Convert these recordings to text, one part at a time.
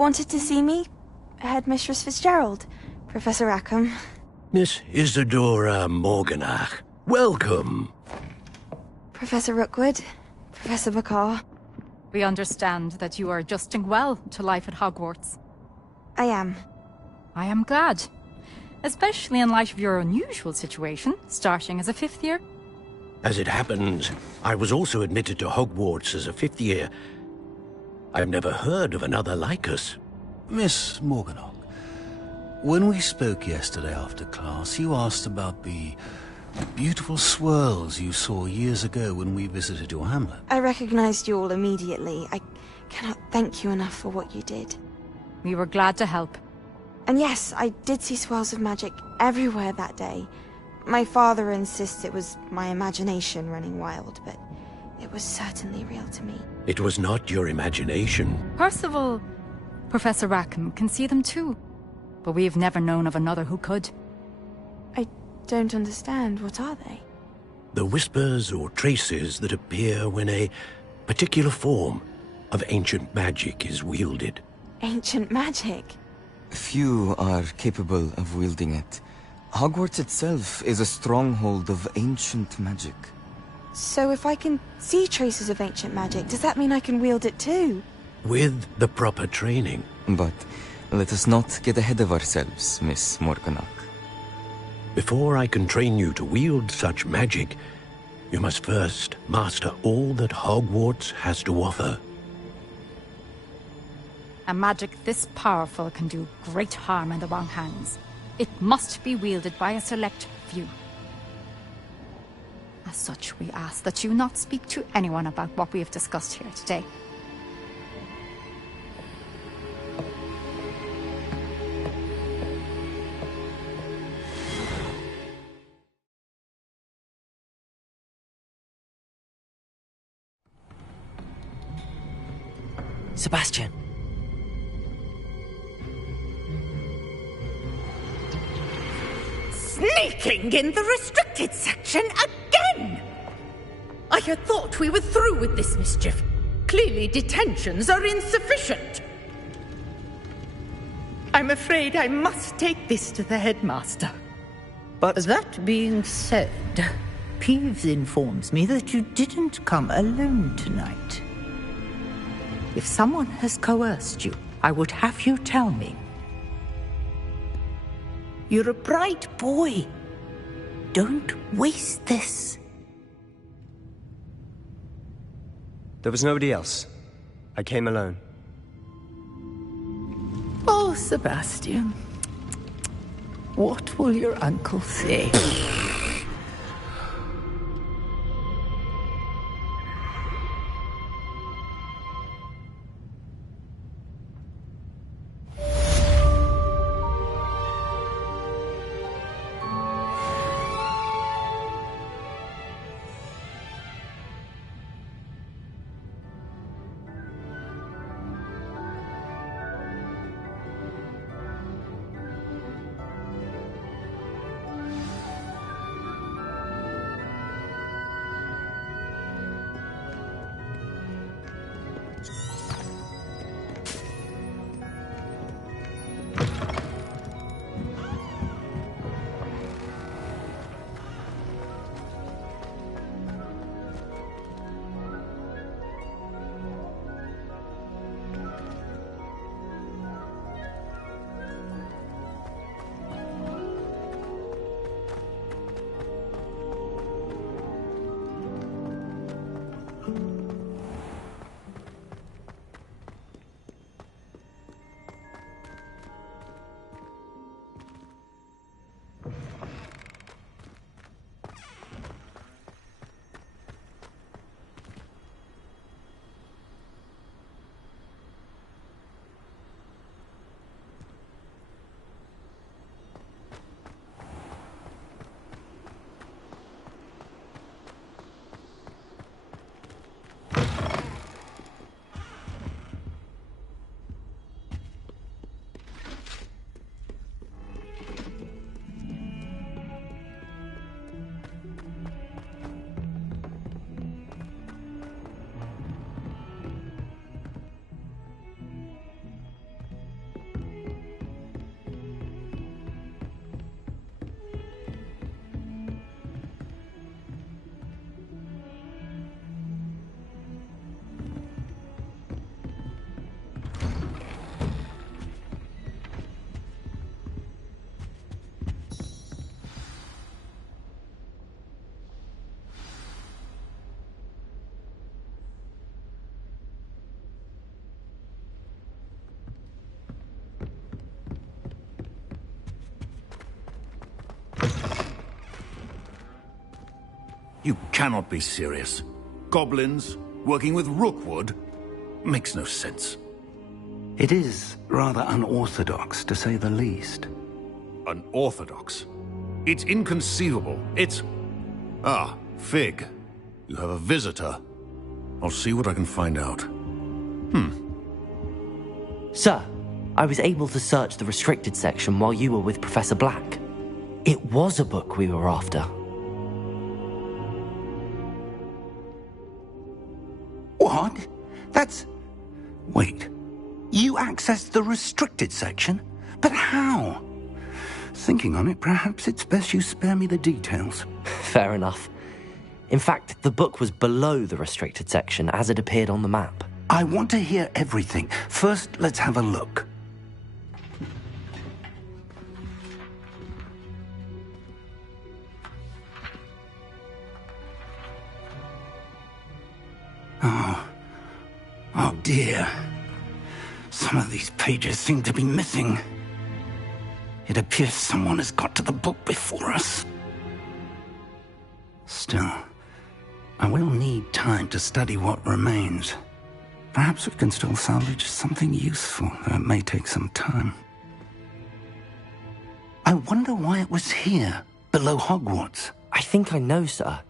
wanted to see me? Headmistress Fitzgerald, Professor Rackham. Miss Isadora Morganach, welcome. Professor Rookwood, Professor Bakar. We understand that you are adjusting well to life at Hogwarts. I am. I am glad. Especially in light of your unusual situation, starting as a 5th year. As it happens, I was also admitted to Hogwarts as a 5th year. I've never heard of another like us. Miss Morganach, when we spoke yesterday after class, you asked about the beautiful swirls you saw years ago when we visited your hamlet. I recognized you all immediately. I cannot thank you enough for what you did. We were glad to help. And yes, I did see swirls of magic everywhere that day. My father insists it was my imagination running wild, but it was certainly real to me. It was not your imagination. Percival, Professor Rackham can see them too. But we've never known of another who could. I don't understand. What are they? The whispers or traces that appear when a particular form of ancient magic is wielded. Ancient magic? Few are capable of wielding it. Hogwarts itself is a stronghold of ancient magic. So if I can see traces of ancient magic, does that mean I can wield it too? With the proper training. But let us not get ahead of ourselves, Miss Morganach. Before I can train you to wield such magic, you must first master all that Hogwarts has to offer. A magic this powerful can do great harm in the wrong hands. It must be wielded by a select few. As such, we ask that you not speak to anyone about what we have discussed here today. Sebastian. Sneaking in the restricted section again! I had thought we were through with this mischief. Clearly detentions are insufficient. I'm afraid I must take this to the headmaster. But That being said, Peeves informs me that you didn't come alone tonight. If someone has coerced you, I would have you tell me. You're a bright boy. Don't waste this. There was nobody else. I came alone. Oh, Sebastian. What will your uncle say? You cannot be serious. Goblins, working with Rookwood? Makes no sense. It is rather unorthodox, to say the least. Unorthodox? It's inconceivable. It's... Ah, Fig. You have a visitor. I'll see what I can find out. Sir, I was able to search the restricted section while you were with Professor Black. It was a book we were after. What? That's... Wait. You accessed the restricted section? But how? Thinking on it, perhaps it's best you spare me the details. Fair enough. In fact, the book was below the restricted section as it appeared on the map. I want to hear everything. First, let's have a look. Oh dear. Some of these pages seem to be missing. It appears someone has got to the book before us. Still, I will need time to study what remains. Perhaps we can still salvage something useful, though it may take some time. I wonder why it was here, below Hogwarts. I think I know, sir.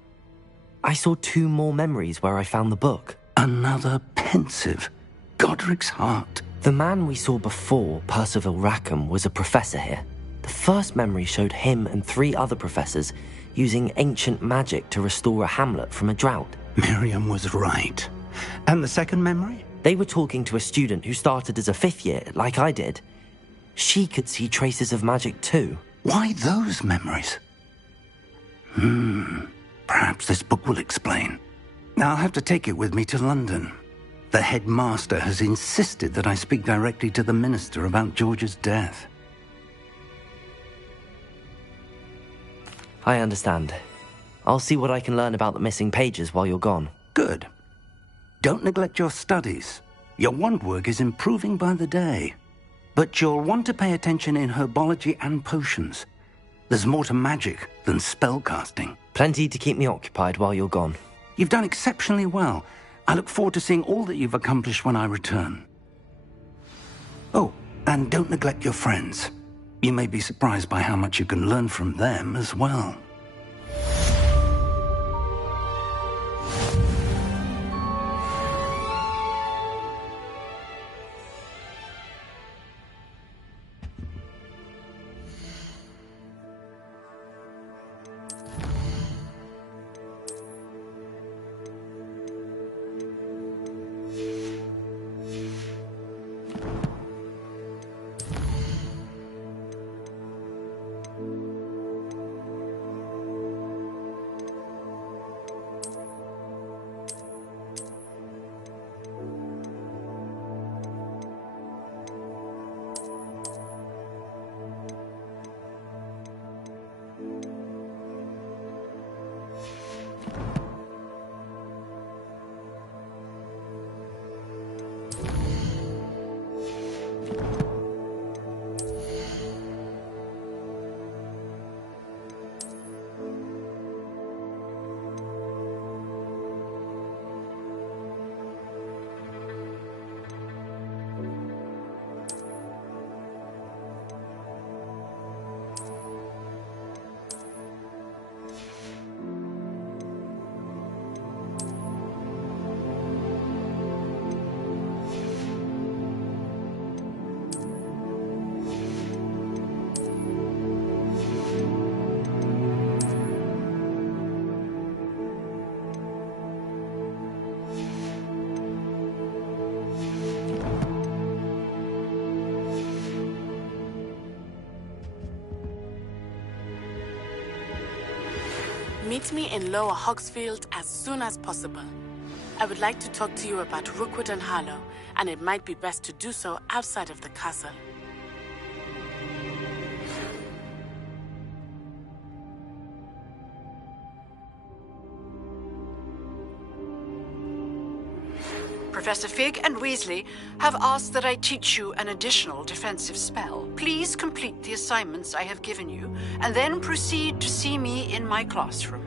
I saw 2 more memories where I found the book. Another pensive. Godric's heart. The man we saw before, Percival Rackham, was a professor here. The first memory showed him and 3 other professors using ancient magic to restore a hamlet from a drought. Miriam was right. And the second memory? They were talking to a student who started as a 5th year, like I did. She could see traces of magic too. Why those memories? Perhaps this book will explain. I'll have to take it with me to London. The headmaster has insisted that I speak directly to the minister about George's death. I understand. I'll see what I can learn about the missing pages while you're gone. Good. Don't neglect your studies. Your wand work is improving by the day. But you'll want to pay attention in herbology and potions. There's more to magic than spellcasting. Plenty to keep me occupied while you're gone. You've done exceptionally well. I look forward to seeing all that you've accomplished when I return. Oh, and don't neglect your friends. You may be surprised by how much you can learn from them as well. Meet me in Lower Hogsfield as soon as possible. I would like to talk to you about Rookwood and Harlow, and it might be best to do so outside of the castle. Professor Fig and Weasley have asked that I teach you an additional defensive spell. Please complete the assignments I have given you, and then proceed to see me in my classroom.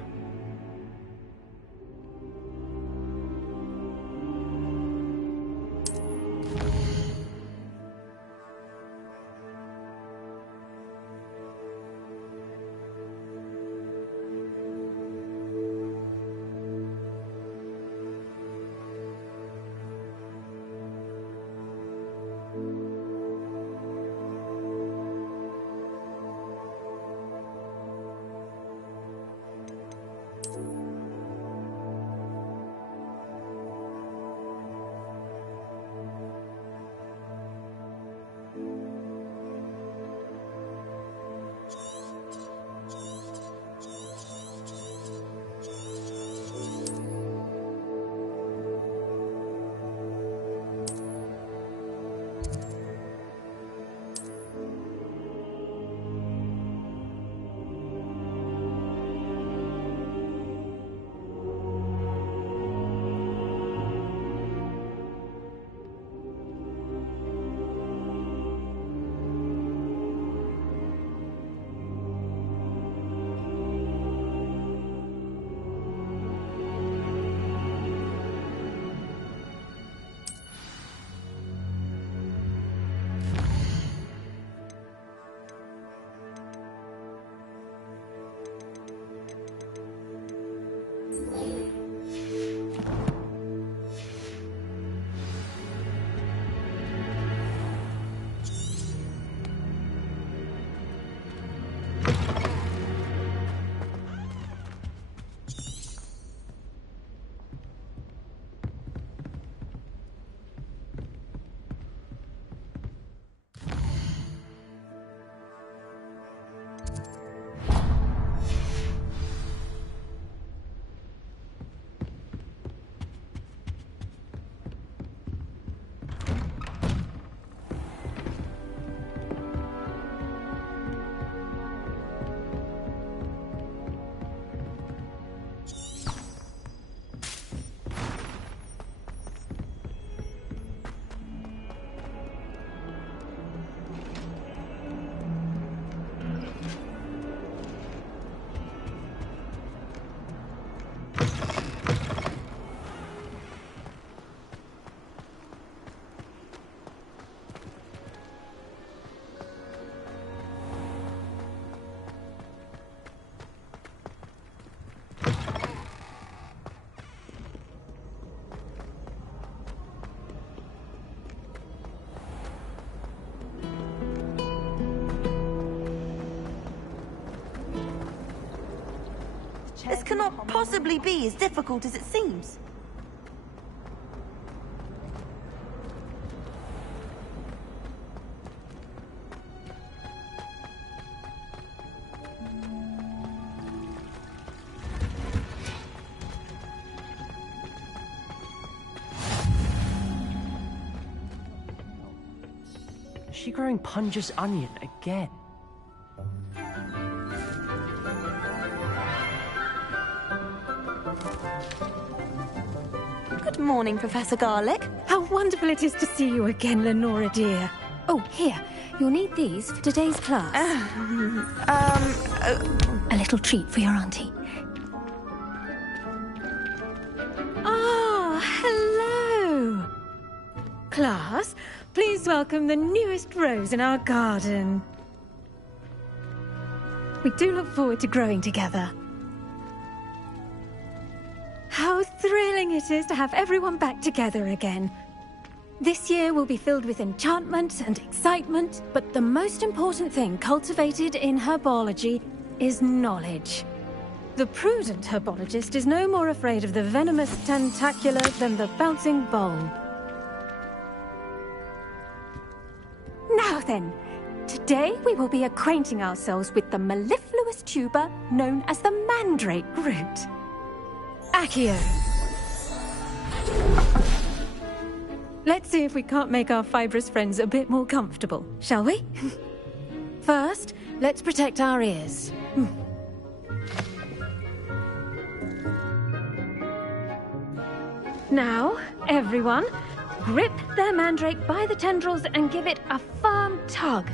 This cannot possibly be as difficult as it seems. Is she growing Punja's onion again? Good morning, Professor Garlic. How wonderful it is to see you again, Lenora dear. Oh, here. You'll need these for today's class. A little treat for your auntie. Ah, hello. Class, please welcome the newest rose in our garden. We do look forward to growing together. How thrilling it is to have everyone back together again. This year will be filled with enchantment and excitement, but the most important thing cultivated in herbology is knowledge. The prudent herbologist is no more afraid of the venomous tentacula than the bouncing bulb. Now then, today we will be acquainting ourselves with the mellifluous tuber known as the mandrake root. Accio. Let's see if we can't make our fibrous friends a bit more comfortable, shall we? First, let's protect our ears. Now, everyone, grip their mandrake by the tendrils and give it a firm tug.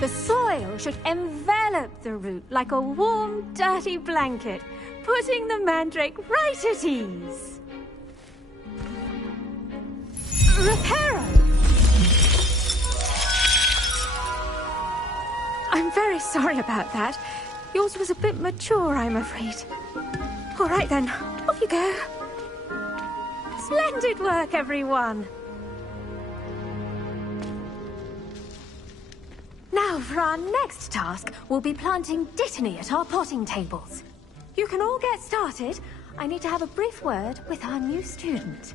The soil should envelop the root like a warm, dirty blanket, putting the mandrake right at ease. Reparo! I'm very sorry about that. Yours was a bit mature, I'm afraid. All right then, off you go. Splendid work, everyone! Now, for our next task, we'll be planting dittany at our potting tables. You can all get started. I need to have a brief word with our new student.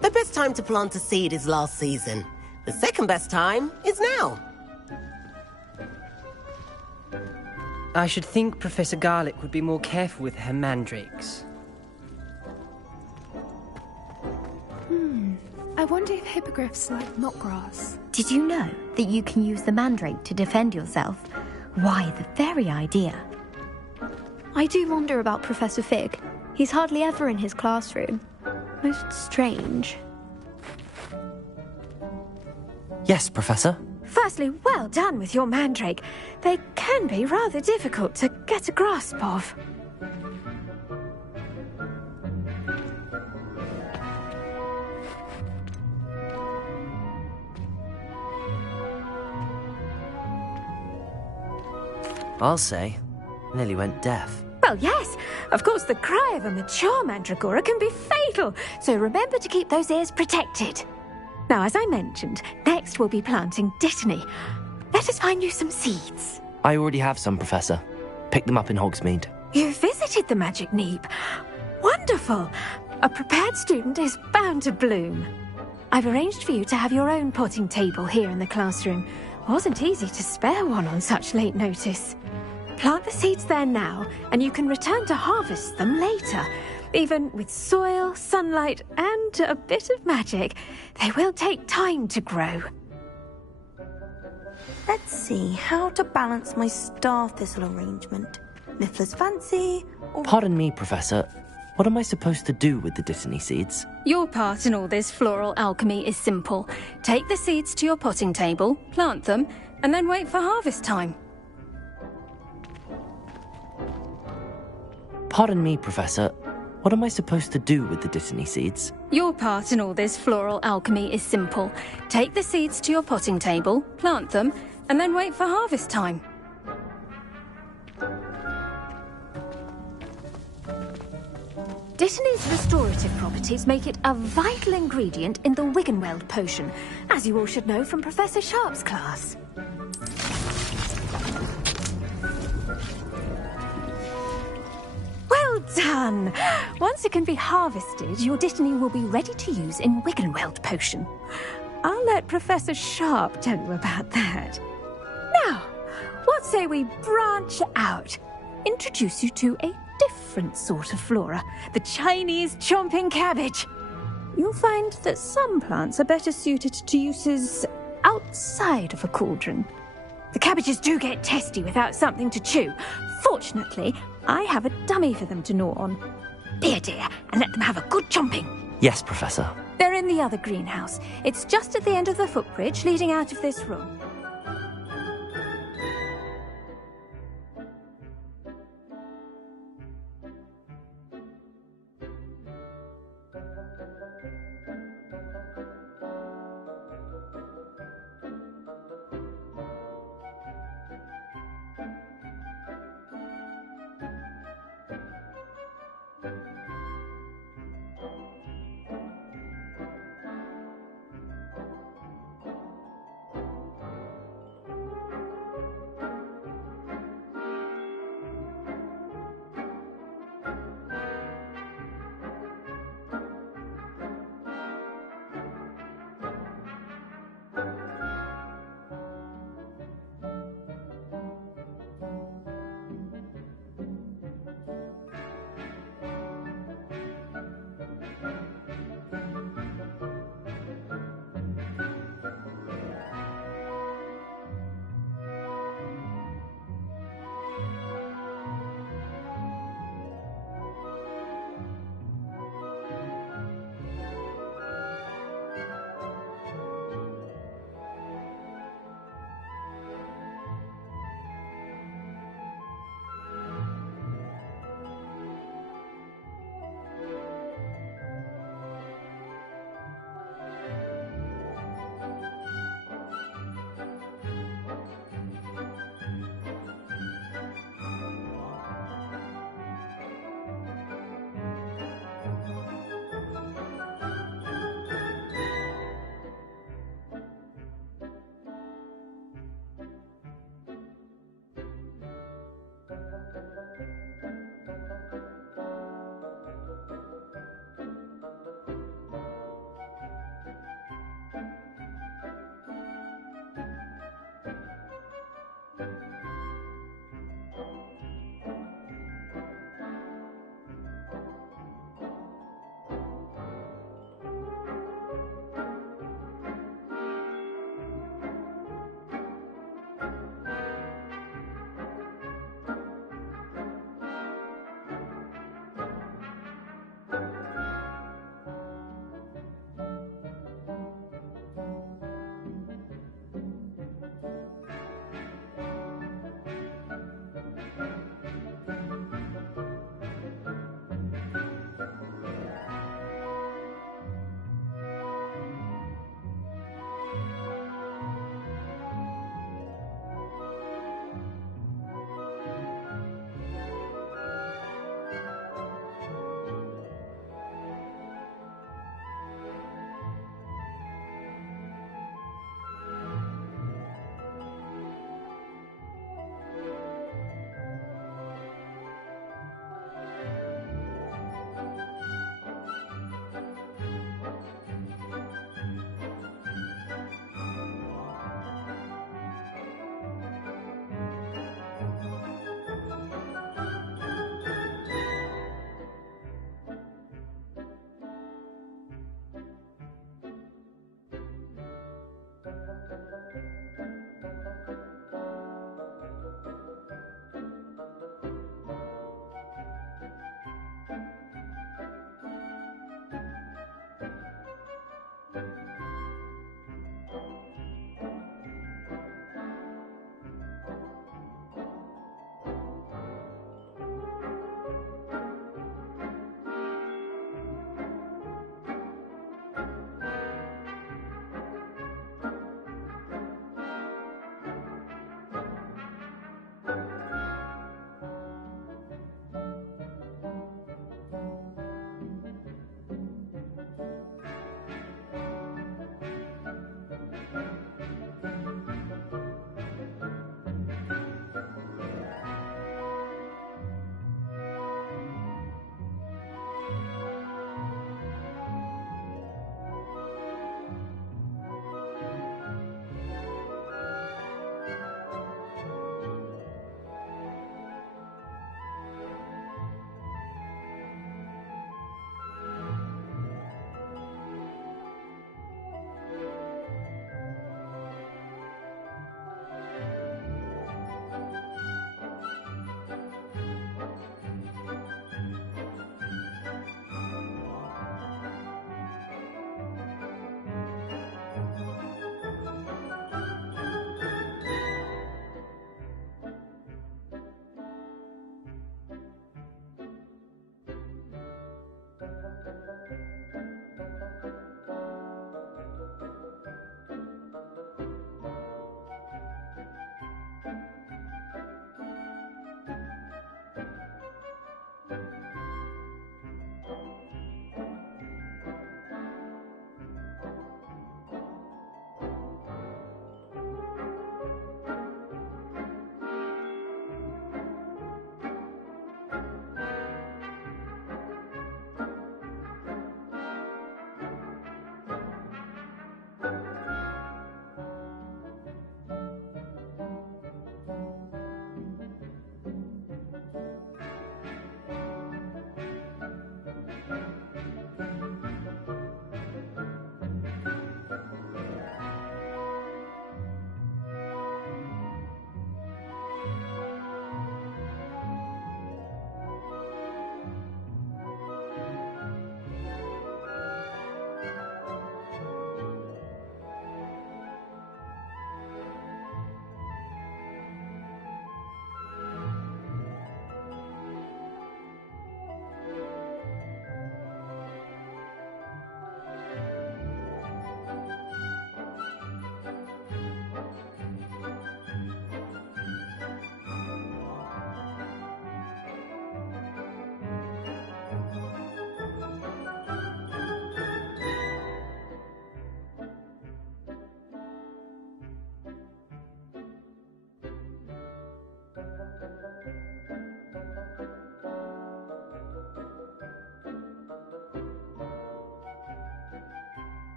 The best time to plant a seed is last season. The second best time is now. I should think Professor Garlic would be more careful with her mandrakes. I wonder if hippogriffs like knotgrass. Did you know that you can use the mandrake to defend yourself? Why, the very idea. I do wonder about Professor Fig. He's hardly ever in his classroom. Most strange. Yes, Professor. Firstly, well done with your mandrake. They can be rather difficult to get a grasp of. I'll say, nearly went deaf. Well, yes. Of course, the cry of a mature mandragora can be fatal, so remember to keep those ears protected. Now, as I mentioned, next we'll be planting dittany. Let us find you some seeds. I already have some, Professor. Picked them up in Hogsmeade. You visited the Magic Neep. Wonderful. A prepared student is bound to bloom. I've arranged for you to have your own potting table here in the classroom. Wasn't easy to spare one on such late notice. Plant the seeds there now, and you can return to harvest them later. Even with soil, sunlight, and a bit of magic, they will take time to grow. Let's see how to balance my star thistle arrangement. Miffler's fancy, or... Pardon me, Professor. what am I supposed to do with the Dittany seeds? Your part in all this floral alchemy is simple. Take the seeds to your potting table, plant them, and then wait for harvest time. Pardon me, Professor. What am I supposed to do with the Dittany seeds? Your part in all this floral alchemy is simple. Take the seeds to your potting table, plant them, and then wait for harvest time. Dittany's restorative properties make it a vital ingredient in the Wiggenweld potion, as you all should know from Professor Sharp's class. Well done! Once it can be harvested, your Dittany will be ready to use in Wiggenweld potion. I'll let Professor Sharp tell you about that. Now, what say we branch out? Introduce you to a different sort of flora, the Chinese chomping cabbage. You'll find that some plants are better suited to uses outside of a cauldron. The cabbages do get testy without something to chew. Fortunately, I have a dummy for them to gnaw on. Be a dear and let them have a good chomping. Yes, Professor. They're in the other greenhouse. It's just at the end of the footbridge leading out of this room.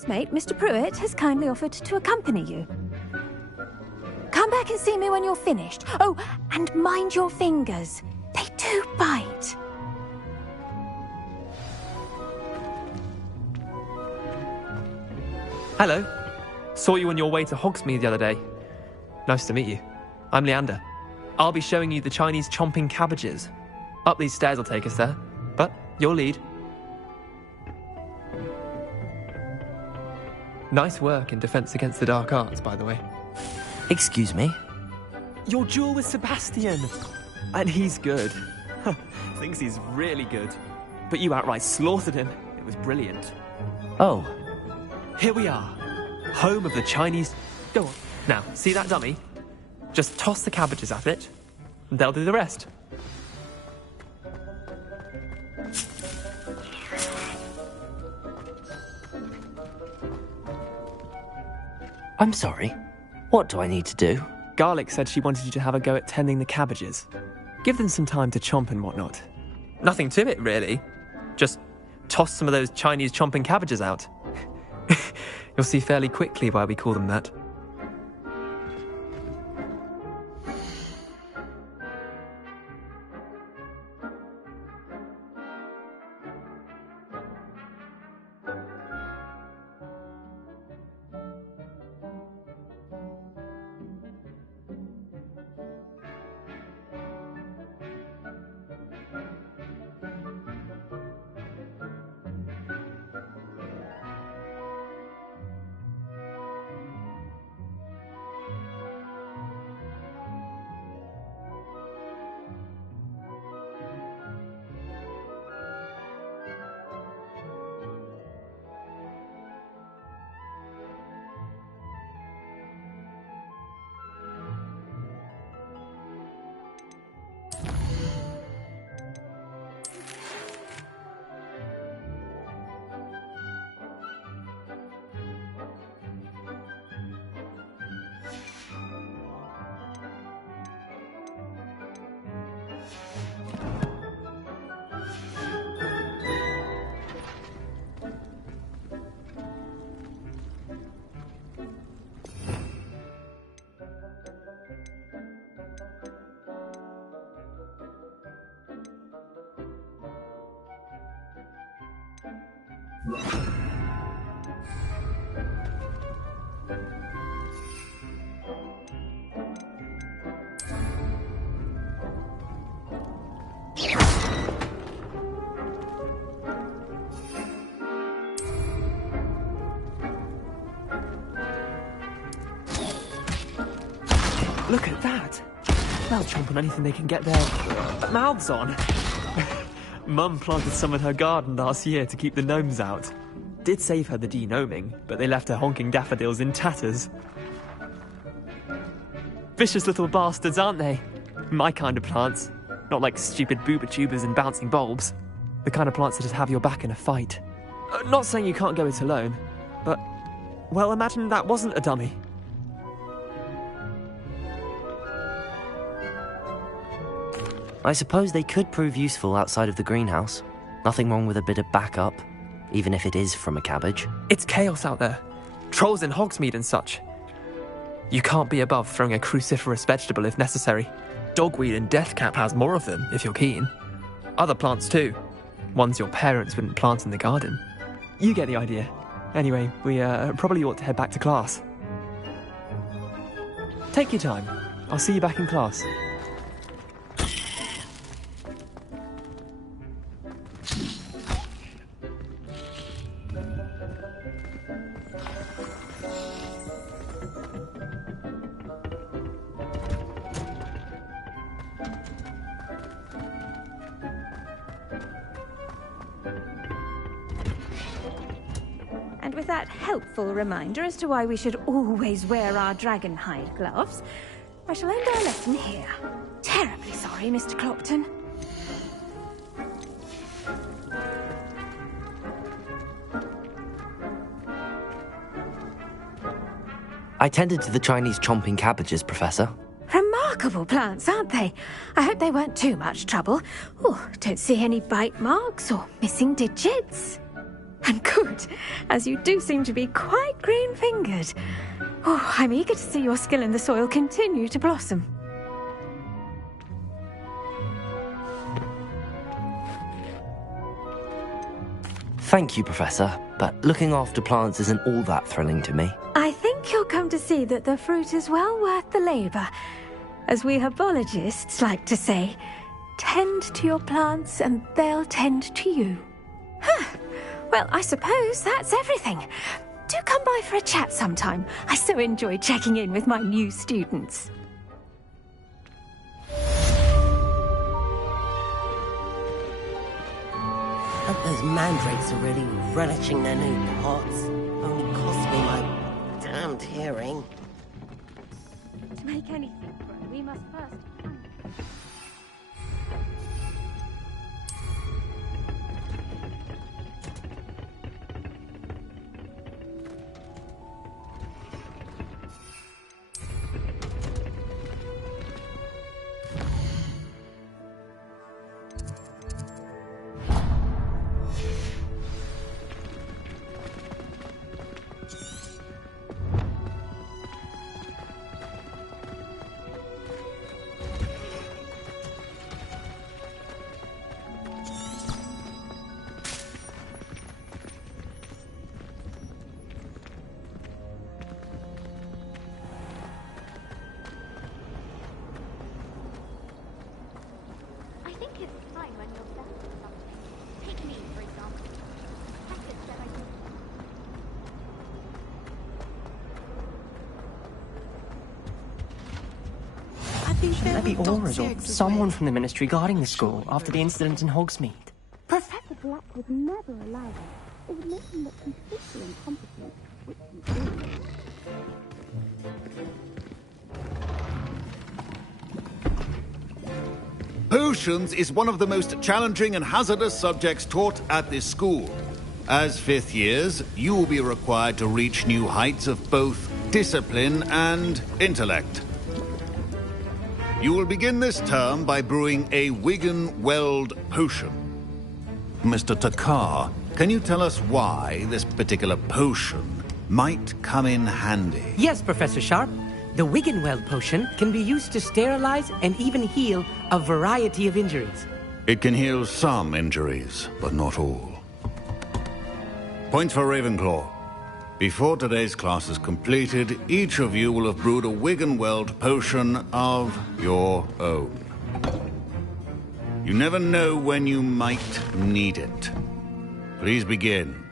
housemate, Mr. Pruitt, has kindly offered to accompany you. Come back and see me when you're finished. Oh, and mind your fingers. They do bite. Hello. Saw you on your way to Hogsmeade the other day. Nice to meet you. I'm Leander. I'll be showing you the Chinese chomping cabbages. Up these stairs will take us there, but your lead. Nice work in Defense Against the Dark Arts, by the way. Excuse me? Your duel with Sebastian! And he's good. Thinks he's really good. But you outright slaughtered him. It was brilliant. Oh. Here we are. Home of the Chinese... Go on. Now, see that dummy? Just toss the cabbages at it, and they'll do the rest. I'm sorry. What do I need to do? Garlic said she wanted you to have a go at tending the cabbages. Give them some time to chomp and whatnot. Nothing to it, really. Just toss some of those Chinese chomping cabbages out. You'll see fairly quickly why we call them that. Look at that! They'll chomp on anything they can get their mouths on. Mum planted some in her garden last year to keep the gnomes out. Did save her the de-gnoming, but they left her honking daffodils in tatters. Vicious little bastards, aren't they? My kind of plants. Not like stupid booba tubers and bouncing bulbs. The kind of plants that just have your back in a fight. Not saying you can't go it alone, but... well, imagine that wasn't a dummy. I suppose they could prove useful outside of the greenhouse. Nothing wrong with a bit of backup, even if it is from a cabbage. It's chaos out there. Trolls in Hogsmeade and such. You can't be above throwing a cruciferous vegetable if necessary. Dogweed and deathcap has more of them, if you're keen. Other plants too. Ones your parents wouldn't plant in the garden. You get the idea. Anyway, we probably ought to head back to class. Take your time. I'll see you back in class. And with that helpful reminder as to why we should always wear our dragon hide gloves, I shall end our lesson here. Terribly sorry, Mr. Clopton. I tended to the Chinese chomping cabbages, Professor. Remarkable plants, aren't they? I hope they weren't too much trouble. Oh, don't see any bite marks or missing digits. And good, as you do seem to be quite green-fingered. Oh, I'm eager to see your skill in the soil continue to blossom. Thank you, Professor, but looking after plants isn't all that thrilling to me. I think you'll come to see that the fruit is well worth the labour. As we herbologists like to say, tend to your plants and they'll tend to you. Huh. Well, I suppose that's everything. Do come by for a chat sometime. I so enjoy checking in with my new students. Hope those mandrakes are really relishing their new pots. Only cost me my damned hearing. To make anything grow, we must first... Shouldn't there be Aurors or someone from the Ministry guarding the school after the incident in Hogsmeade? Professor Black would never allow that. It would make him look completely incompetent, which he is. Potions is one of the most challenging and hazardous subjects taught at this school. As fifth years, you will be required to reach new heights of both discipline and intellect. You will begin this term by brewing a Wiggenweld potion. Mr. Takar, can you tell us why this particular potion might come in handy? Yes, Professor Sharp. The Wiggenweld potion can be used to sterilize and even heal a variety of injuries. It can heal some injuries, but not all. Points for Ravenclaw. Before today's class is completed, each of you will have brewed a Wiggenweld potion of your own. You never know when you might need it. Please begin.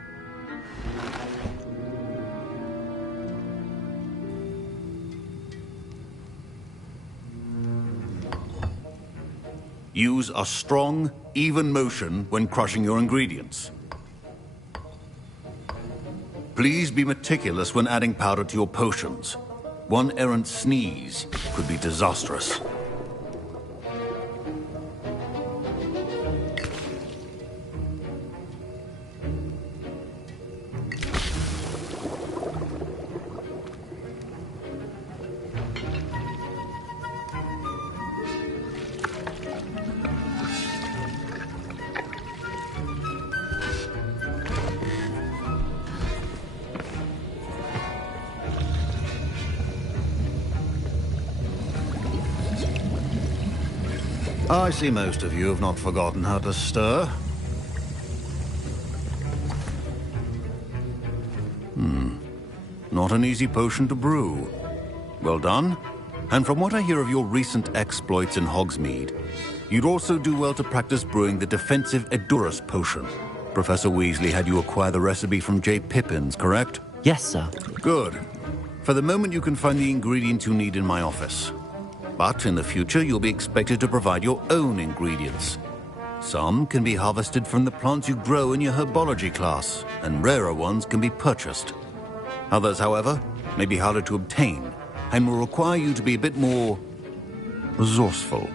Use a strong, even motion when crushing your ingredients. Please be meticulous when adding powder to your potions. One errant sneeze could be disastrous. I see most of you have not forgotten how to stir. Not an easy potion to brew. Well done. And from what I hear of your recent exploits in Hogsmeade, you'd also do well to practice brewing the defensive Edurus potion. Professor Weasley had you acquire the recipe from J. Pippins, correct? Yes, sir. Good. For the moment, you can find the ingredients you need in my office. But in the future, you'll be expected to provide your own ingredients. Some can be harvested from the plants you grow in your herbology class, and rarer ones can be purchased. Others, however, may be harder to obtain, and will require you to be a bit more resourceful.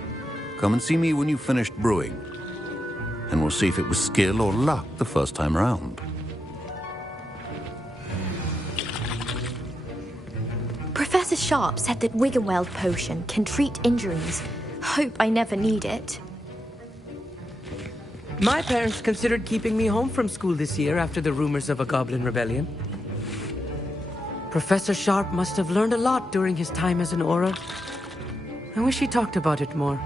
Come and see me when you've finished brewing, and we'll see if it was skill or luck the first time round. Professor Sharp said that Wiggenweld potion can treat injuries. Hope I never need it. My parents considered keeping me home from school this year after the rumors of a goblin rebellion. Professor Sharp must have learned a lot during his time as an Auror. I wish he talked about it more.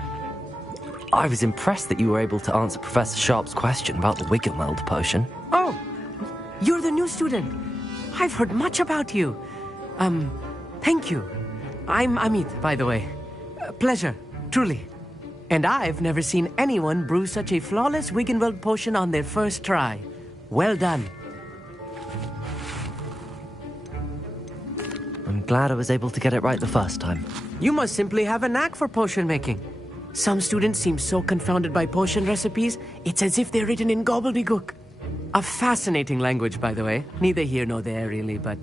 I was impressed that you were able to answer Professor Sharp's question about the Wiggenweld potion. Oh, you're the new student. I've heard much about you. Thank you. I'm Amit, by the way. Pleasure, truly. And I've never seen anyone brew such a flawless Wiggenweld potion on their first try. Well done. I'm glad I was able to get it right the first time. You must simply have a knack for potion making. Some students seem so confounded by potion recipes, it's as if they're written in gobbledygook. A fascinating language, by the way. Neither here nor there, really, but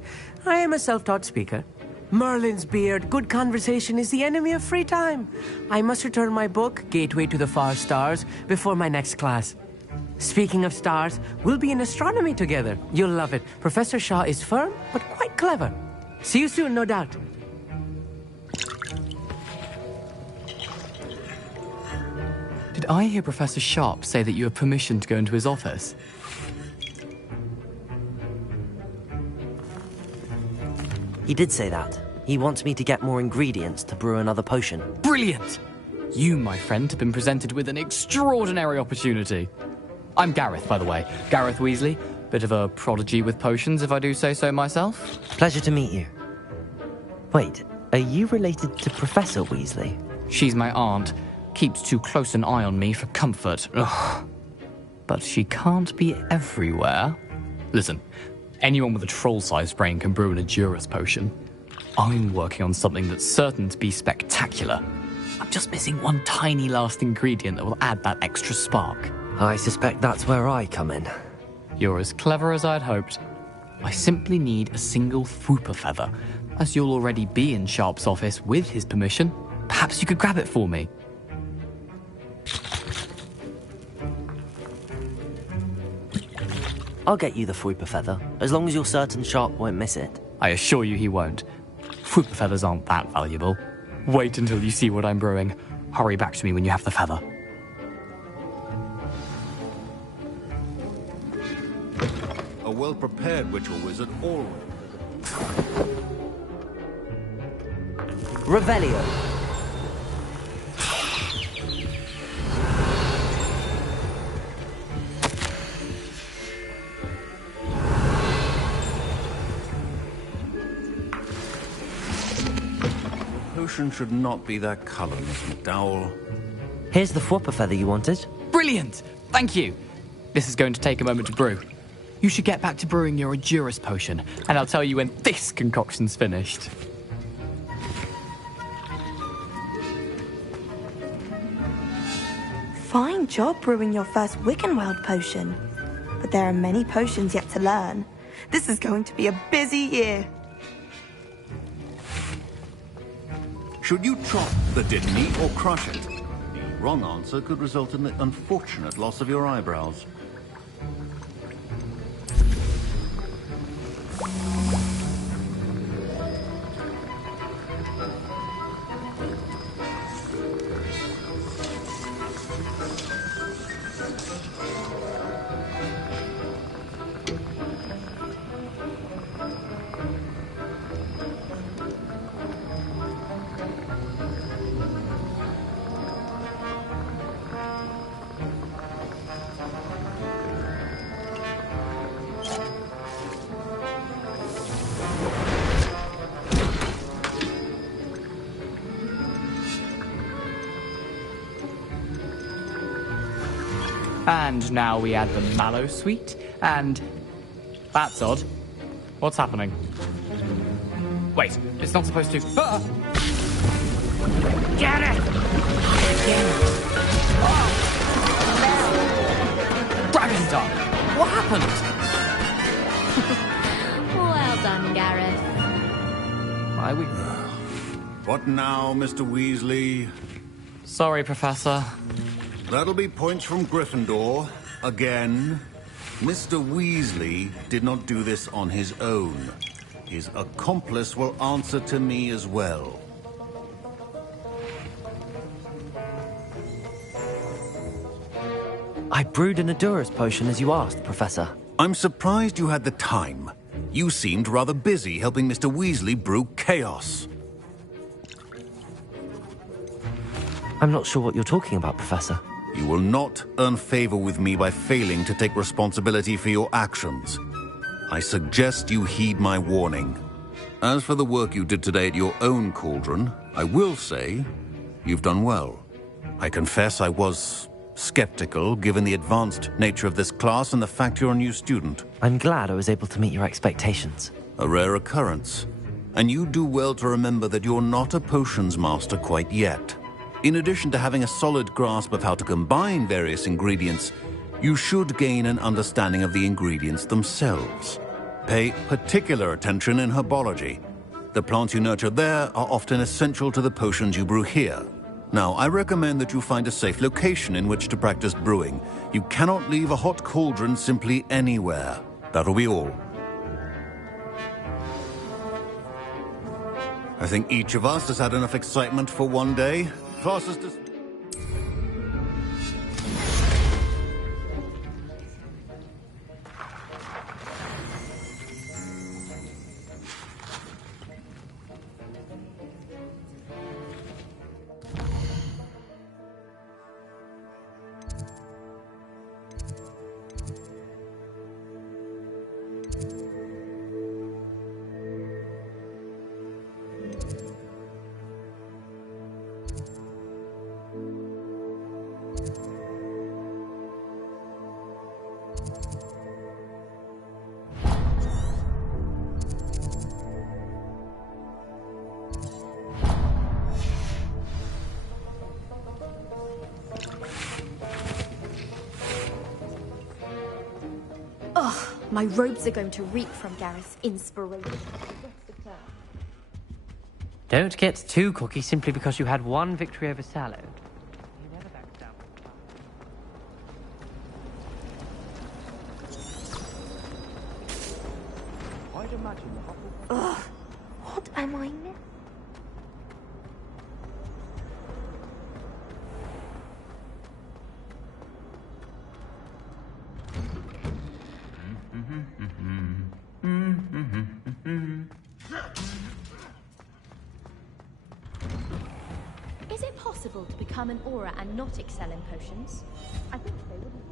I am a self-taught speaker. Merlin's beard, good conversation is the enemy of free time. I must return my book, Gateway to the Far Stars, before my next class. Speaking of stars, we'll be in astronomy together. You'll love it. Professor Shaw is firm, but quite clever. See you soon, no doubt. Did I hear Professor Sharp say that you have permission to go into his office? He did say that. He wants me to get more ingredients to brew another potion. Brilliant! You, my friend, have been presented with an extraordinary opportunity. I'm Gareth, by the way. Gareth Weasley. Bit of a prodigy with potions, if I do say so myself. Pleasure to meet you. Wait, are you related to Professor Weasley? She's my aunt. Keeps too close an eye on me for comfort. Ugh. But she can't be everywhere. Listen, anyone with a troll-sized brain can brew an Edurus potion. I'm working on something that's certain to be spectacular. I'm just missing one tiny last ingredient that will add that extra spark. I suspect that's where I come in. You're as clever as I'd hoped. I simply need a single Fwooper feather. As you'll already be in Sharp's office with his permission, perhaps you could grab it for me. I'll get you the Fwooper feather, as long as you're certain Sharp won't miss it. I assure you he won't. Fwooper feathers aren't that valuable. Wait until you see what I'm brewing. Hurry back to me when you have the feather. A well-prepared ritual wizard always... Revelio. Potion should not be that color, Miss McDowell. Here's the Fwooper feather you wanted. Brilliant! Thank you! This is going to take a moment to brew. You should get back to brewing your Edurus potion, and I'll tell you when this concoction's finished. Fine job brewing your first Wiggenweld potion. But there are many potions yet to learn. This is going to be a busy year. Should you chop the didn't or crush it? The wrong answer could result in the unfortunate loss of your eyebrows. And now we add the mallow sweet, and... That's odd. What's happening? Wait, it's not supposed to... Ah! Get it! Dragon Dog! What happened? Well done, Gareth. Why we... What now, Mr. Weasley? Sorry, Professor. That'll be points from Gryffindor. Again. Mr. Weasley did not do this on his own. His accomplice will answer to me as well. I brewed an Adurus potion as you asked, Professor. I'm surprised you had the time. You seemed rather busy helping Mr. Weasley brew chaos. I'm not sure what you're talking about, Professor. You will not earn favor with me by failing to take responsibility for your actions. I suggest you heed my warning. As for the work you did today at your own cauldron, I will say you've done well. I confess I was skeptical, given the advanced nature of this class and the fact you're a new student. I'm glad I was able to meet your expectations. A rare occurrence. And you do well to remember that you're not a potions master quite yet. In addition to having a solid grasp of how to combine various ingredients, you should gain an understanding of the ingredients themselves. Pay particular attention in herbology. The plants you nurture there are often essential to the potions you brew here. Now, I recommend that you find a safe location in which to practice brewing. You cannot leave a hot cauldron simply anywhere. That'll be all. I think each of us has had enough excitement for one day. Class is dismissed. My robes are going to reek from Gareth's inspiration. Don't get too cocky simply because you had one victory over Sallow. Ugh, what am I missing? Is it possible to become an aura and not excel in potions? I think they wouldn't.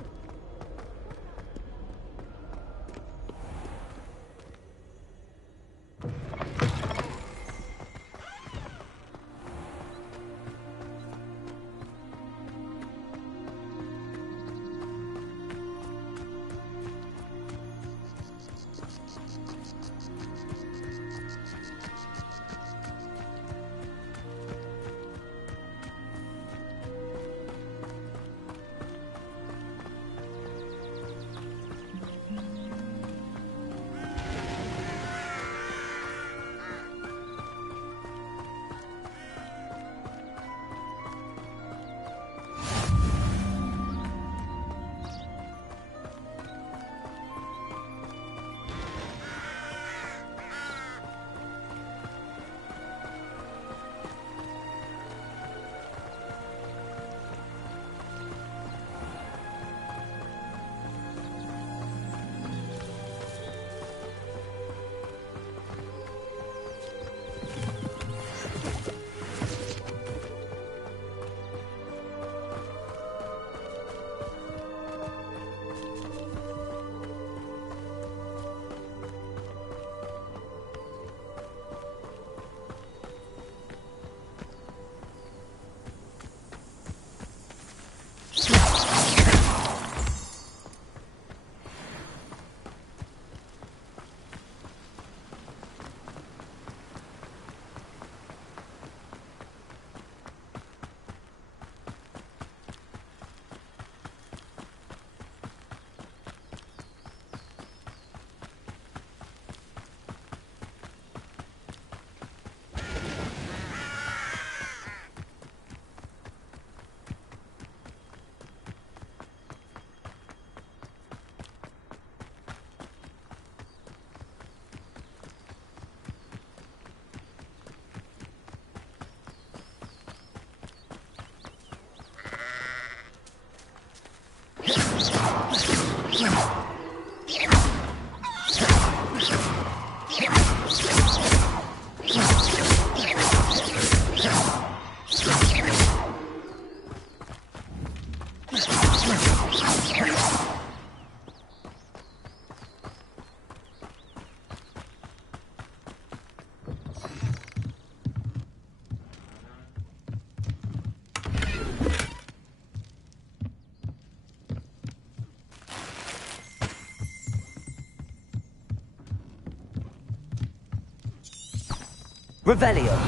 Revelio.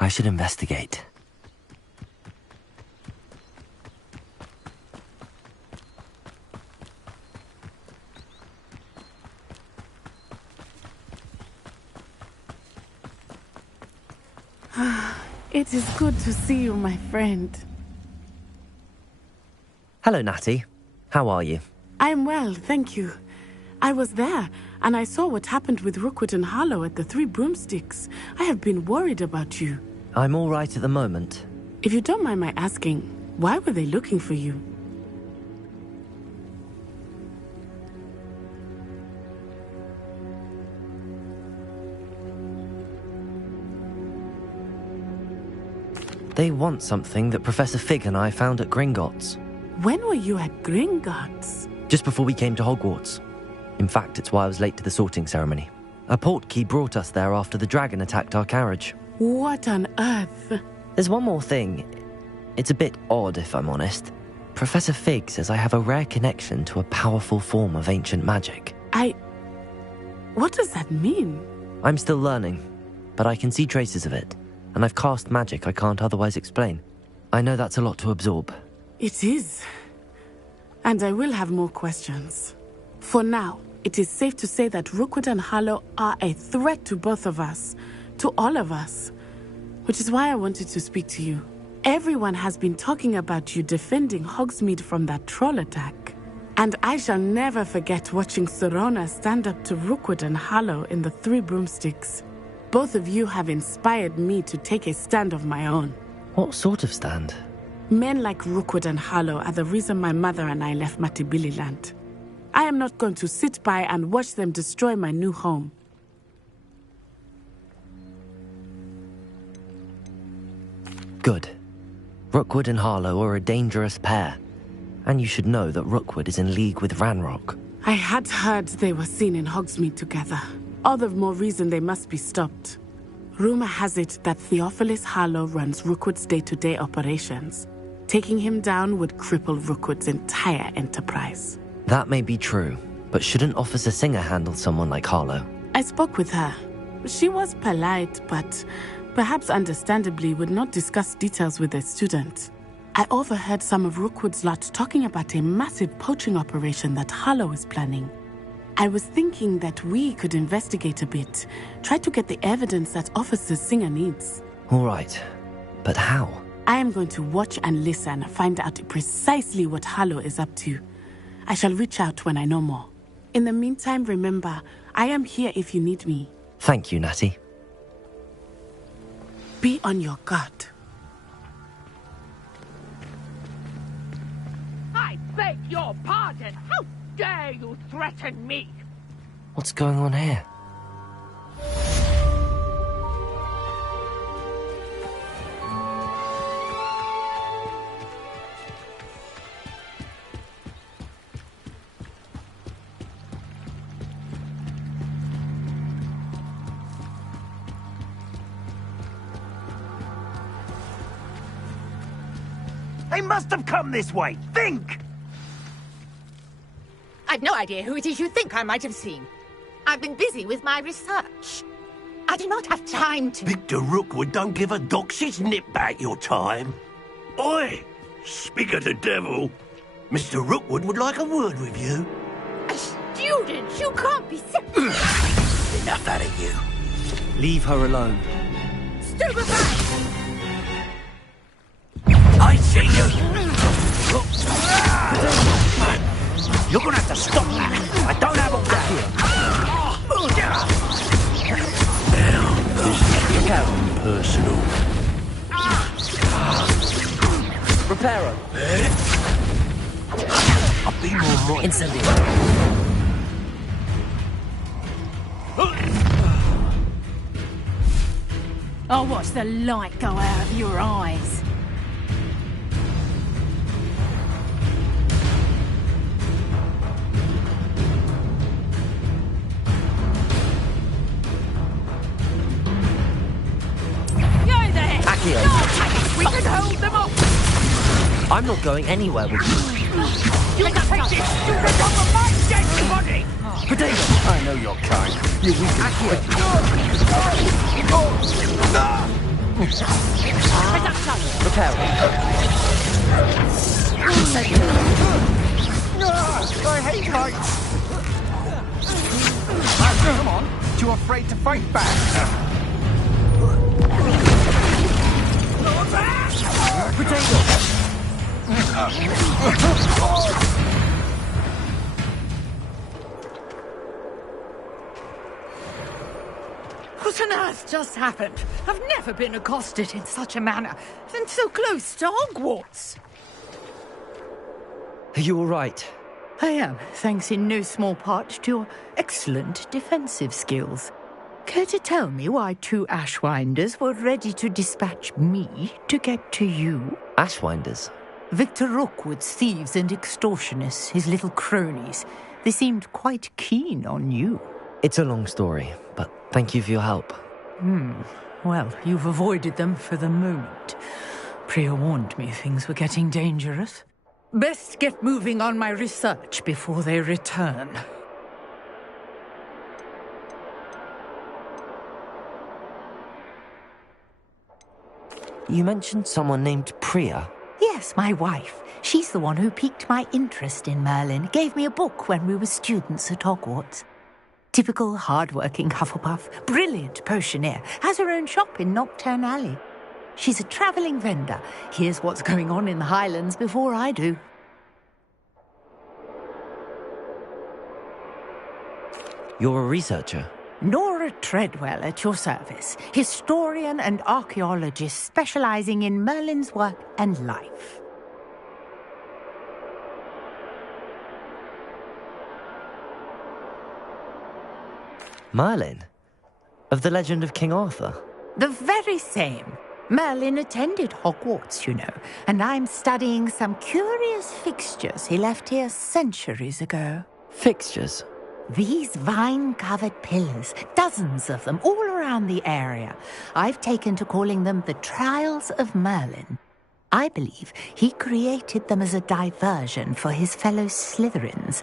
I should investigate. It is good to see you, my friend. Hello, Natty. How are you? I am well, thank you. I was there, and I saw what happened with Rookwood and Harlow at the Three Broomsticks. I have been worried about you. I'm all right at the moment. If you don't mind my asking, why were they looking for you? They want something that Professor Fig and I found at Gringotts. When were you at Gringotts? Just before we came to Hogwarts. In fact, it's why I was late to the sorting ceremony. A portkey brought us there after the dragon attacked our carriage. What on earth? There's one more thing. It's a bit odd, if I'm honest. Professor Fig says I have a rare connection to a powerful form of ancient magic. What does that mean? I'm still learning, but I can see traces of it. And I've cast magic I can't otherwise explain. I know that's a lot to absorb. It is. And I will have more questions. For now, it is safe to say that Rookwood and Harlow are a threat to both of us. To all of us. Which is why I wanted to speak to you. Everyone has been talking about you defending Hogsmeade from that troll attack. And I shall never forget watching Sorona stand up to Rookwood and Harlow in the Three Broomsticks. Both of you have inspired me to take a stand of my own. What sort of stand? Men like Rookwood and Harlow are the reason my mother and I left Matibili-land. I am not going to sit by and watch them destroy my new home. Good. Rookwood and Harlow are a dangerous pair. And you should know that Rookwood is in league with Ranrock. I had heard they were seen in Hogsmeade together. All the more reason they must be stopped. Rumor has it that Theophilus Harlow runs Rookwood's day-to-day operations. Taking him down would cripple Rookwood's entire enterprise. That may be true, but shouldn't Officer Singer handle someone like Harlow? I spoke with her. She was polite, but perhaps understandably would not discuss details with a student. I overheard some of Rookwood's lot talking about a massive poaching operation that Harlow is planning. I was thinking that we could investigate a bit, try to get the evidence that Officer Singer needs. All right, but how? I am going to watch and listen, find out precisely what Harlow is up to. I shall reach out when I know more. In the meantime, remember, I am here if you need me. Thank you, Natty. Be on your guard. I beg your pardon. How dare you threaten me? What's going on here? They must have come this way. Think! I've no idea who it is you think I might have seen. I've been busy with my research. I do not have time to... Victor Rookwood don't give a doxy's nip back your time. Oi! Speak of the devil. Mr. Rookwood would like a word with you. A student? You can't be Enough out of you. Leave her alone. Stupefy! I see you! You're gonna have to stop that. I don't have all that here. Now, this is getting personal. Reparo. I'll be more Incendio. I'll watch the light go out of your eyes. Yo there! Accio. We can hold them off! I'm not going anywhere with you. You can take this stupid off of my dead body! Potato. I know your kind. You weak and quick. Reparo. I hate heights. Come on. Too afraid to fight back. Potato. What on earth just happened? I've never been accosted in such a manner, and so close to Hogwarts. Are you all right? I am, thanks in no small part to your excellent defensive skills. Care to tell me why 2 Ashwinders were ready to dispatch me to get to you? Ashwinders? Victor Rookwood's thieves and extortionists, his little cronies. They seemed quite keen on you. It's a long story, but thank you for your help. Well, you've avoided them for the moment. Priya warned me things were getting dangerous. Best get moving on my research before they return. You mentioned someone named Priya. Yes, my wife. She's the one who piqued my interest in Merlin. Gave me a book when we were students at Hogwarts. Typical hard-working Hufflepuff, brilliant potioneer, has her own shop in Nocturne Alley. She's a travelling vendor. Hears what's going on in the Highlands before I do. You're a researcher? Nora Treadwell at your service, historian and archaeologist specialising in Merlin's work and life. Merlin? Of the legend of King Arthur? The very same. Merlin attended Hogwarts, you know, and I'm studying some curious fixtures he left here centuries ago. Fixtures? These vine-covered pillars, dozens of them, all around the area. I've taken to calling them the Trials of Merlin. I believe he created them as a diversion for his fellow Slytherins.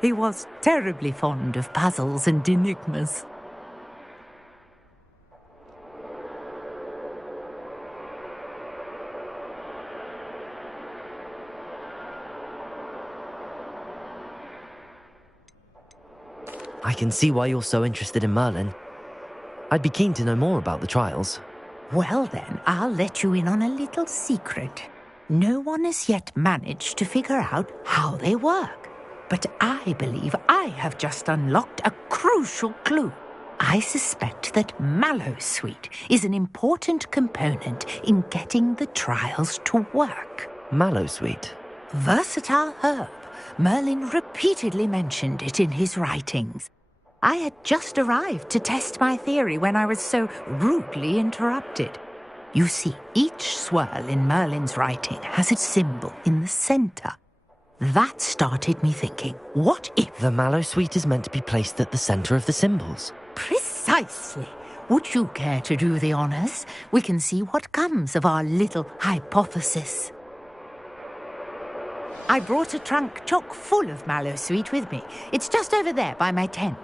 He was terribly fond of puzzles and enigmas. I can see why you're so interested in Merlin. I'd be keen to know more about the trials. Well then, I'll let you in on a little secret. No one has yet managed to figure out how they work. But I believe I have just unlocked a crucial clue. I suspect that Mallowsweet is an important component in getting the trials to work. Mallowsweet? Versatile herb. Merlin repeatedly mentioned it in his writings. I had just arrived to test my theory when I was so rudely interrupted. You see, each swirl in Merlin's writing has its symbol in the centre. That started me thinking, what if... The Mallowsweet is meant to be placed at the centre of the symbols. Precisely. Would you care to do the honours? We can see what comes of our little hypothesis. I brought a trunk chock full of Mallowsweet with me. It's just over there by my tent.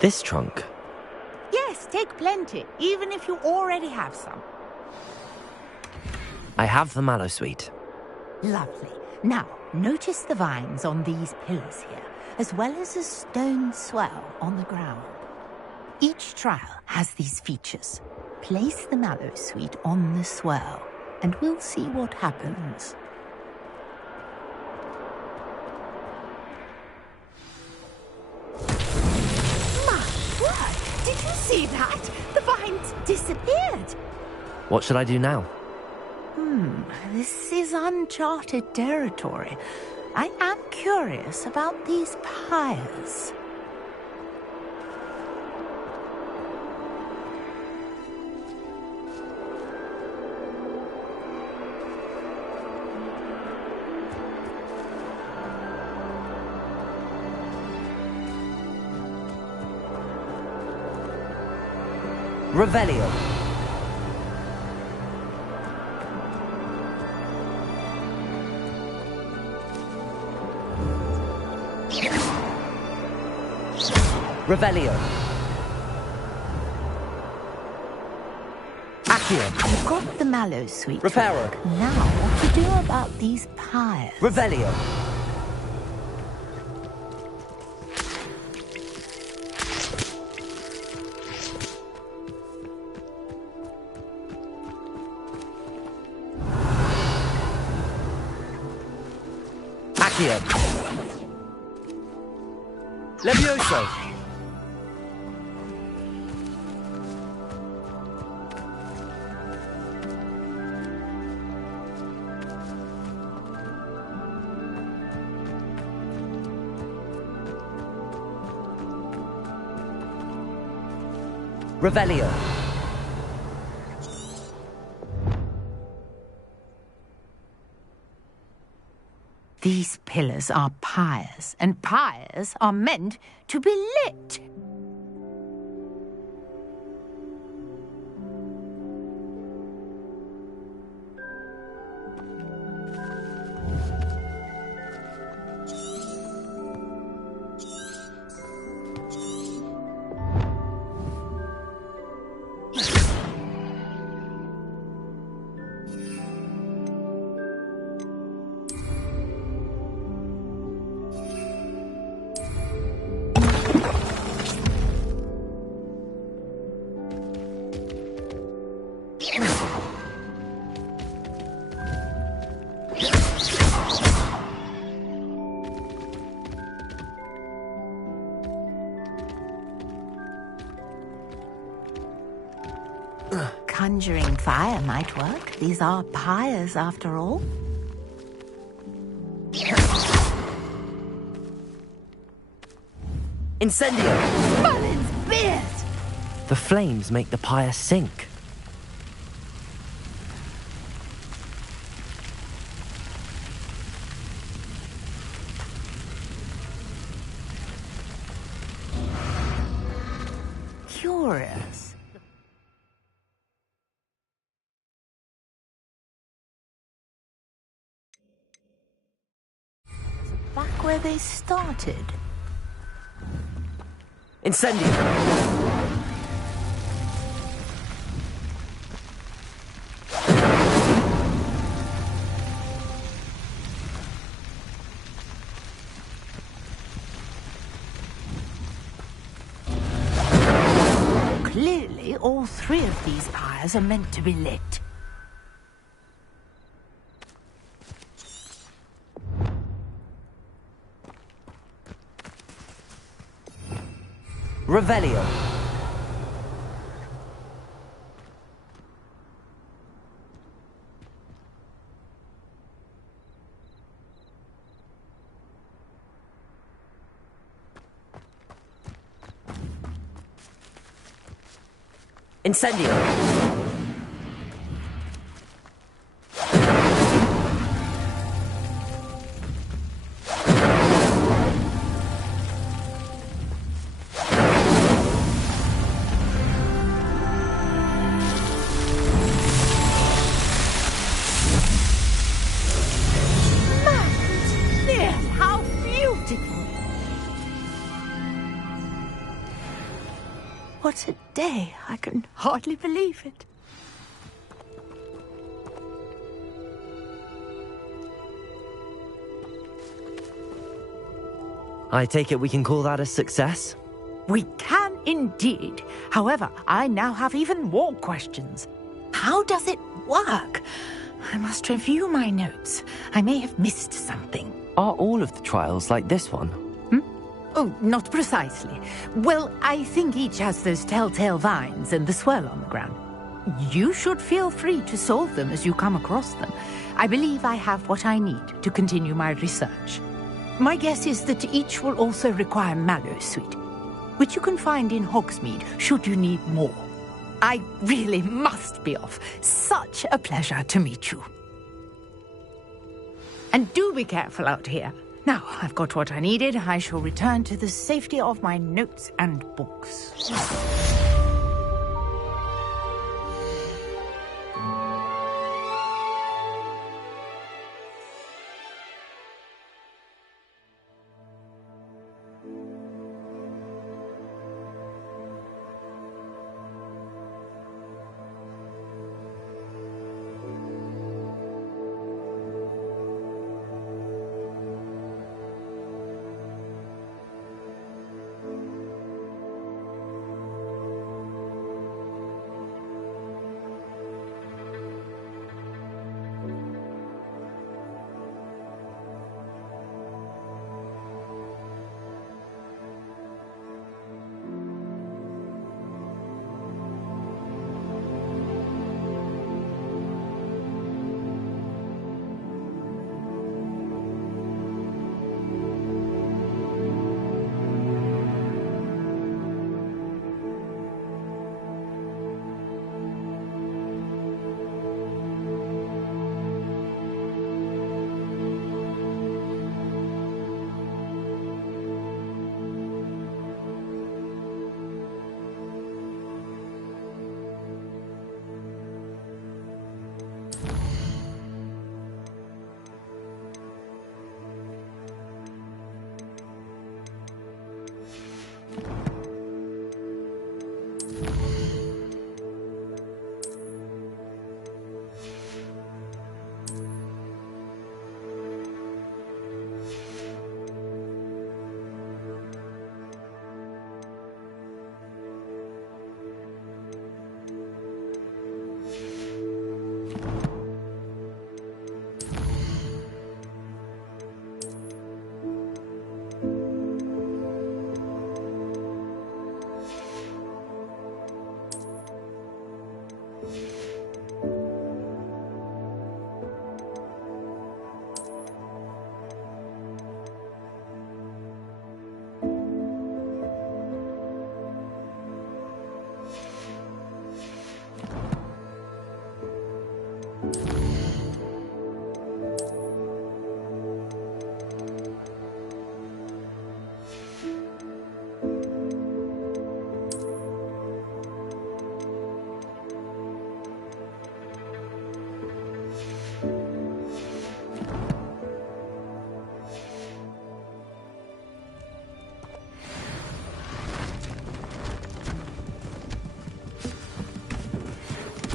This trunk? Yes, take plenty, even if you already have some. I have the Mallowsweet. Lovely. Now, notice the vines on these pillars here, as well as a stone swell on the ground. Each trial has these features. Place the Mallowsweet on the swell, and we'll see what happens. See that? The vines disappeared. What should I do now? This is uncharted territory. I am curious about these pyres. Revelio. Revelio. Accio. You've got the mallow sweet. Reparo. Now, what to do about these pyres? Revelio. Accio. Levioso. Revelio. These pillars are pyres, and pyres are meant to be lit. Conjuring fire might work. These are pyres, after all. Incendio! Merlin's beard! The flames make the pyre sink. Curious. Back where they started. Incendio! Clearly, all three of these pyres are meant to be lit. Revelio. Incendio. What a day. I can hardly believe it. I take it we can call that a success? We can indeed. However, I now have even more questions. How does it work? I must review my notes. I may have missed something. Are all of the trials like this one? Oh, not precisely. Well, I think each has those telltale vines and the swirl on the ground. You should feel free to solve them as you come across them. I believe I have what I need to continue my research. My guess is that each will also require mallow sweet, which you can find in Hogsmeade should you need more. I really must be off. Such a pleasure to meet you. And do be careful out here. Now, I've got what I needed. I shall return to the safety of my notes and books.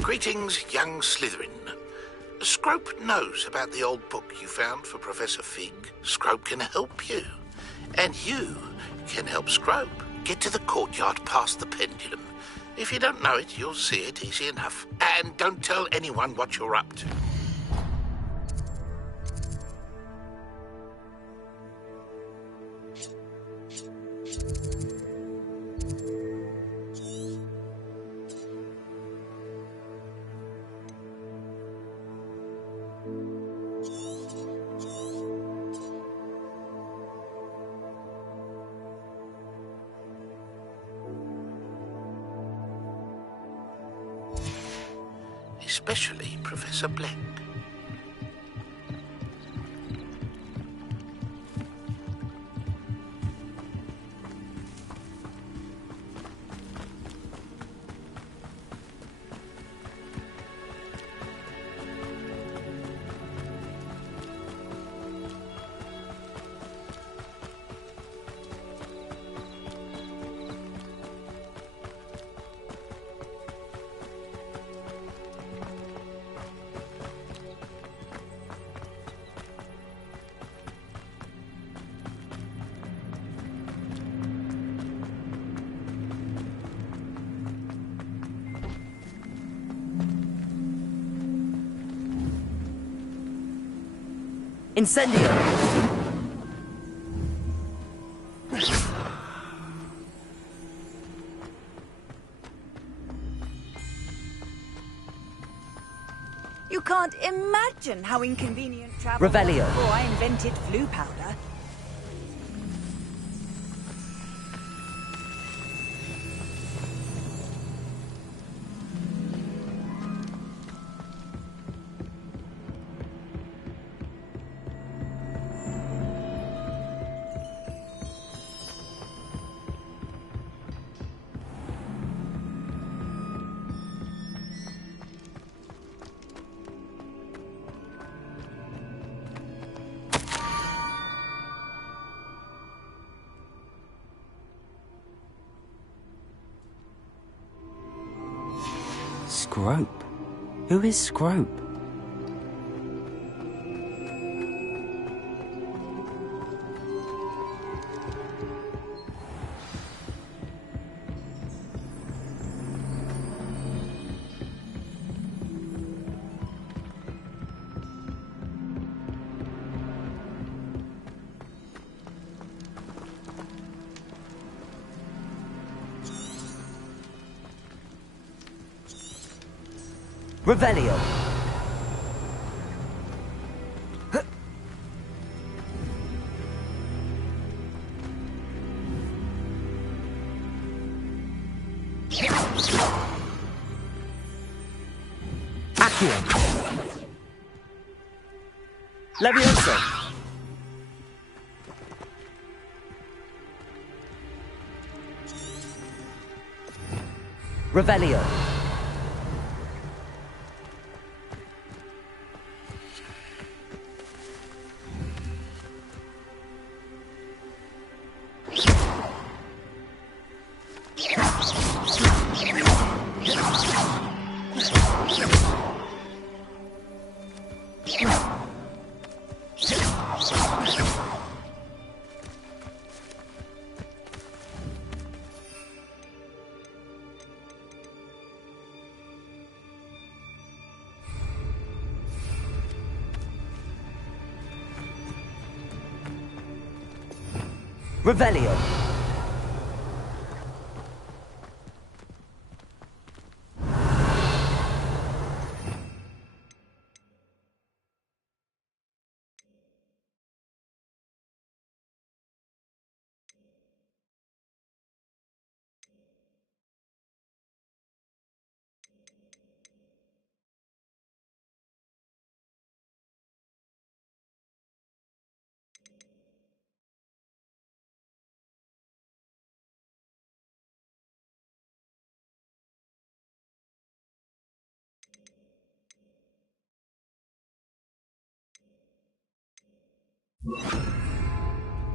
Greetings, young Slytherin. Scrope knows about the old book you found for Professor Fig. Scrope can help you. And you can help Scrope get to the courtyard past the pendulum. If you don't know it, you'll see it easy enough. And don't tell anyone what you're up to. Especially Professor Black. Incendio! can't imagine how inconvenient travel was Revelio. before I invented flu powder. Scrope? Who is Scrope? Revelio. Accio. Levioso. Revelio. Revelio.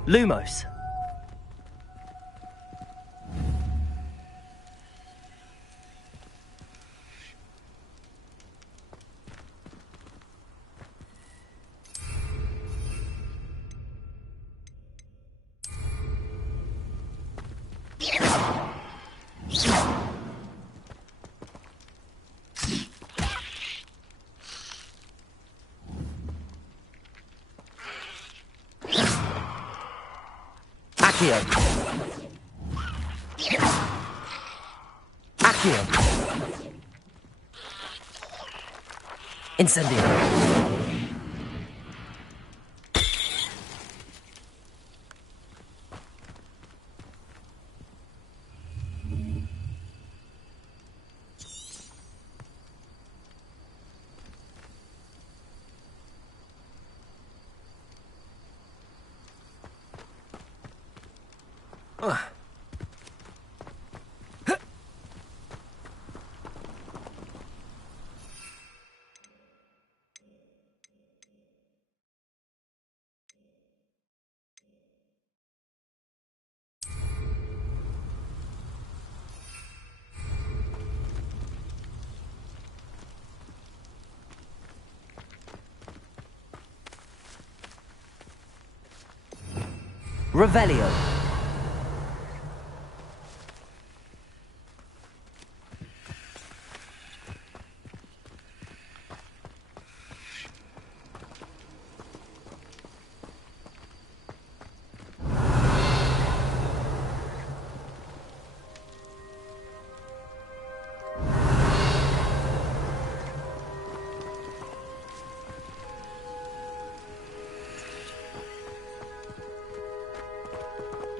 Lumos. Accio. Accio. Incendio. Revelio.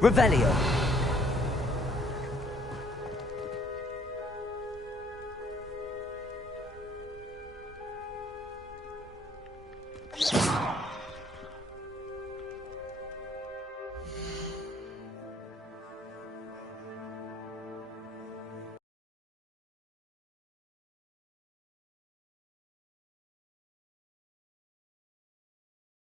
Revelio.